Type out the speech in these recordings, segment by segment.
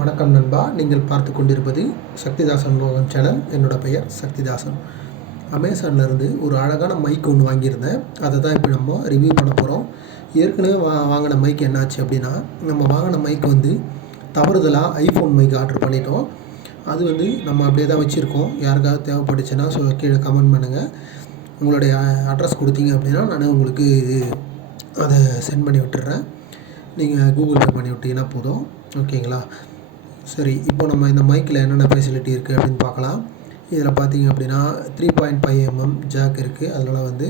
வணக்கம் நண்பா, நீங்கள் பார்த்து கொண்டிருப்பது சக்திதாசன் லோகம் சேனல். என்னோட பெயர் சக்திதாசன். அமேசான்லேருந்து ஒரு அழகான மைக் ஒன்று வாங்கியிருந்தேன். அதை தான் இப்போ நம்ம ரிவ்யூ பண்ண போகிறோம். ஏற்கனவே வாங்கின மைக் என்னாச்சு அப்படின்னா, நம்ம வாங்கின மைக் வந்து தவறுதலாக ஐஃபோன் மைக் ஆர்டர் பண்ணிட்டோம். அது வந்து நம்ம அப்படியே தான் வச்சுருக்கோம். யாருக்காவது தேவைப்பட்டுச்சுன்னா கீழே கமெண்ட் பண்ணுங்கள். உங்களுடைய அட்ரஸ் கொடுத்தீங்க அப்படின்னா நான் உங்களுக்கு அதை சென்ட் பண்ணி விட்டுறேன். நீங்கள் கூகுள் பே பண்ணி விட்டீங்கன்னா போதும். ஓகேங்களா? சரி, இப்போ நம்ம இந்த மைக்கில் என்னென்ன ஃபெசிலிட்டி இருக்குது அப்படின்னு பார்க்கலாம். இதில் பார்த்தீங்க அப்படின்னா 3.5 mm ஜாக் இருக்குது. அதனால் வந்து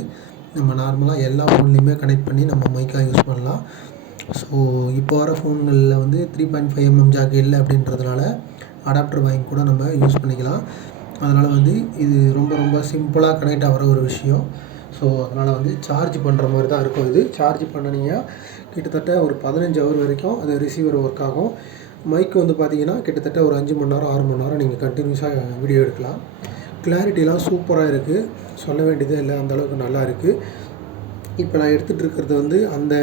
நம்ம நார்மலாக எல்லா ஃபோன்லேயுமே கனெக்ட் பண்ணி நம்ம மைக்காக யூஸ் பண்ணலாம். ஸோ இப்போ வர ஃபோன்களில் வந்து 3.5 mm ஜாக் இல்லை அப்படின்றதுனால அடாப்டர் வாங்கி கூட நம்ம யூஸ் பண்ணிக்கலாம். அதனால் வந்து இது ரொம்ப ரொம்ப சிம்பிளாக கனெக்ட் ஆகிற ஒரு விஷயம். ஸோ அதனால் வந்து சார்ஜ் பண்ணுற மாதிரி தான் இருக்கும். இது சார்ஜ் பண்ணினீங்கன்னா கிட்டத்தட்ட ஒரு 15 ஹவர் வரைக்கும் அது ரிசீவர் ஒர்க் ஆகும். மைக் வந்து பார்த்திங்கன்னா கிட்டத்தட்ட ஒரு 5 மணி நேரம் 6 மணி நேரம் நீங்கள் கண்டினியூஸாக வீடியோ எடுக்கலாம். கிளாரிட்டிலாம் சூப்பராக இருக்குது, சொல்ல வேண்டியதே இல்லை, அந்தளவுக்கு நல்லா இருக்குது. இப்போ நான் எடுத்துகிட்டு இருக்கிறது வந்து அந்த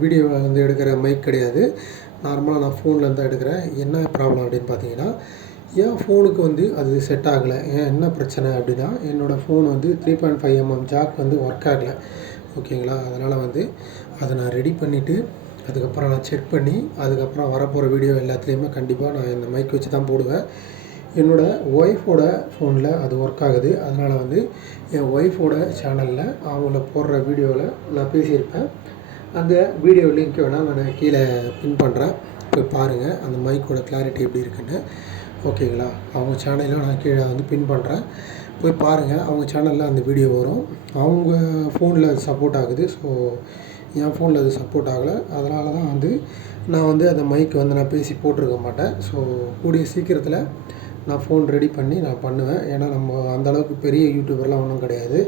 வீடியோவில் வந்து எடுக்கிற மைக் கிடையாது. நார்மலாக நான் ஃபோனில் தான் எடுக்கிறேன். என்ன ப்ராப்ளம் அப்படின்னு பார்த்தீங்கன்னா, என் ஃபோனுக்கு வந்து அது செட் ஆகலை. என்ன பிரச்சனை அப்படின்னா, என்னோடய ஃபோன் வந்து 3.5 mm ஜாக் வந்து ஒர்க் ஆகலை. ஓகேங்களா? அதனால் வந்து அதை நான் ரெடி பண்ணிவிட்டு அதுக்கப்புறம் நான் செக் பண்ணி அதுக்கப்புறம் வரப்போகிற வீடியோ எல்லாத்துலேயுமே கண்டிப்பாக நான் இந்த மைக் வச்சு தான் போடுவேன். என்னோடய ஒய்ஃபோட ஃபோனில் அது ஒர்க் ஆகுது. அதனால் வந்து என் ஒய்ஃபோட சேனலில் அவங்கள போடுற வீடியோவில் நான் பேசியிருப்பேன். அந்த வீடியோ லிங்க் வேணால் நான் கீழே பின் பண்ணுறேன், போய் பாருங்கள் அந்த மைக்கோட கிளாரிட்டி எப்படி இருக்குன்னு. ஓகேங்களா? அவங்க சேனலில் நான் கீழே வந்து பின் பண்ணுறேன், போய் பாருங்கள். அவங்க சேனலில் அந்த வீடியோ வரும். அவங்க ஃபோனில் அது சப்போர்ட் ஆகுது. ஸோ என் ஃபோனில் அது சப்போர்ட் ஆகலை. அதனால தான் வந்து நான் வந்து அந்த மைக் வந்து நான் பேசி போட்டிருக்க மாட்டேன். ஸோ கூடிய சீக்கிரத்தில் நான் ஃபோன் ரெடி பண்ணி நான் பண்ணுவேன். ஏன்னா நம்ம அந்தளவுக்கு பெரிய யூடியூபர்லாம் ஒன்றும் கிடையாது,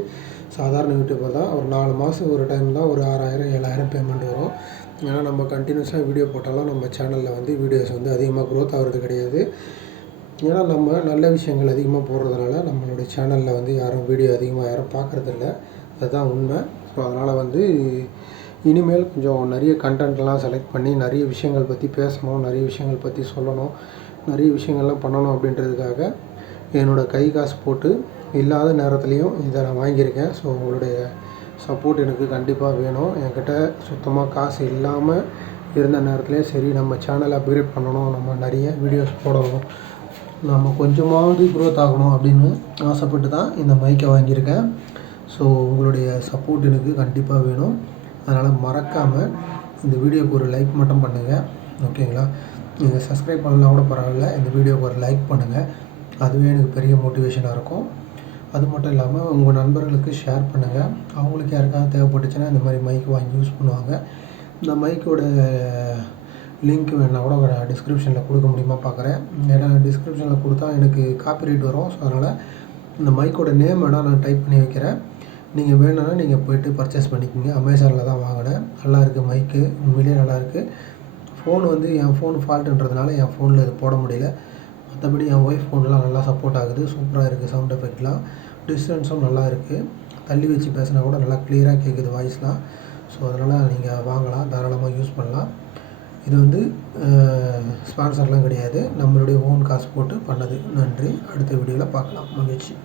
சாதாரண யூடியூபர் தான். ஒரு 4 மாதம் ஒரு டைம் தான் ஒரு 6000 7000 பேமெண்ட் வரும். ஏன்னா நம்ம கண்டினியூஸாக வீடியோ போட்டாலும் நம்ம சேனலில் வந்து வீடியோஸ் வந்து அதிகமாக க்ரோத் ஆகிறது கிடையாது. ஏன்னா நம்ம நல்ல விஷயங்கள் அதிகமாக போடுறதுனால நம்மளுடைய சேனலில் வந்து யாரும் வீடியோ அதிகமாக யாரும் பார்க்குறதில்ல. அதுதான் உண்மை. ஸோ அதனால் வந்து இனிமேல் கொஞ்சம் நிறைய கண்டென்ட்லாம் செலக்ட் பண்ணி நிறைய விஷயங்கள் பற்றி பேசணும், நிறைய விஷயங்கள் பற்றி சொல்லணும், நிறைய விஷயங்கள்லாம் பண்ணணும் அப்படின்றதுக்காக என்னோடய கை காசு போட்டு இல்லாத நேரத்துலையும் இதை நான் வாங்கியிருக்கேன். ஸோ உங்களுடைய சப்போர்ட் எனக்கு கண்டிப்பாக வேணும். என்கிட்ட சுத்தமாக காசு இல்லாமல் இருந்த நேரத்துலேயும் சரி, நம்ம சேனலை அப்கிரேட் பண்ணணும், நம்ம நிறைய வீடியோஸ் போடணும், நம்ம கொஞ்சமாவது க்ரோத் ஆகணும் அப்படின்னு ஆசைப்பட்டு தான் இந்த மைக்கை வாங்கியிருக்கேன். ஸோ உங்களுடைய சப்போர்ட் எனக்கு கண்டிப்பாக வேணும். அதனால் மறக்காமல் இந்த வீடியோக்கு ஒரு லைக் மட்டும் பண்ணுங்கள். ஓகேங்களா? நீங்கள் சப்ஸ்கிரைப் பண்ணலாம் கூட பரவாயில்ல, இந்த வீடியோக்கு ஒரு லைக் பண்ணுங்கள். அதுவே எனக்கு பெரிய மோட்டிவேஷனாக இருக்கும். அது மட்டும் இல்லாமல் உங்கள் நண்பர்களுக்கு ஷேர் பண்ணுங்கள். அவங்களுக்கு யாருக்காவது தேவைப்பட்டுச்சுன்னா இந்த மாதிரி மைக் வாங்கி யூஸ் பண்ணுவாங்க. இந்த மைக்கோட லிங்க் வேணால் கூட டிஸ்கிரிப்ஷனில் கொடுக்க முடியுமா பார்க்குறேன். ஏன்னா டிஸ்கிரிப்ஷனில் கொடுத்தா எனக்கு காப்பிரைட் வரும். ஸோ அதனால் இந்த மைக்கோட நேம் வேணால் நான் டைப் பண்ணி வைக்கிறேன். நீங்கள் வேணும்னா நீங்கள் போய்ட்டு பர்ச்சேஸ் பண்ணிக்கோங்க. அமேசானில் தான் வாங்கினேன். நல்லாயிருக்கு மைக்கு, உண்மையிலேயே நல்லாயிருக்கு. ஃபோன் வந்து என் ஃபோன் ஃபால்ட்டுன்றதுனால என் ஃபோனில் இது போட முடியல. மற்றபடி என் ஒய்ஃப் ஃபோன்லாம் நல்லா சப்போர்ட் ஆகுது, சூப்பராக இருக்குது. சவுண்ட் எஃபெக்ட்லாம் டிஸ்டன்ஸும் நல்லா இருக்குது. தள்ளி வச்சு பேசினா கூட நல்லா கிளியராக கேட்குது வாய்ஸ்லாம். ஸோ அதனால் நீங்கள் வாங்கலாம், தாராளமாக யூஸ் பண்ணலாம். இது வந்து ஸ்பான்சர்லாம் கிடையாது, நம்மளுடைய ஓன் காசு போட்டு பண்ணது. நன்றி. அடுத்த வீடியோவில் பார்க்கலாம். மகிழ்ச்சி.